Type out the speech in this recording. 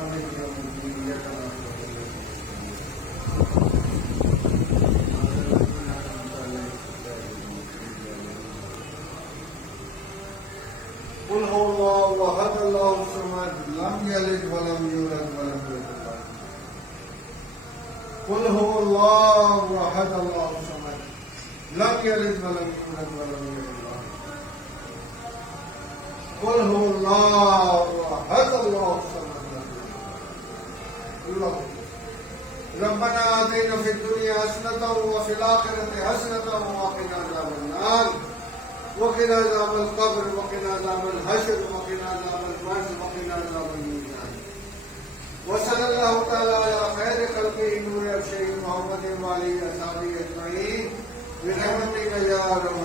مالك يوم الدين إياك نعبد وإياك نستعين قل هو الله أحد الله الصمد لم يلد ولم يولد ولم يكن له قل هو الله أحد الله الصمد لم يلد ولم يولد ولم يكن له قل هو الله أحد الله الصمد الله ربنا آتنا في الدنيا حسنة وفي الآخرة حسنة وقنا عذاب النار وقنا عذاب القبر وقنا عذاب الحشر وقنا عذاب المرض وقنا عذاب الميزان وصلى الله تعالى على خير خلقه نور الشيخ محمد وعلى آله وصحبه أجمعين برحمتك يا أرحم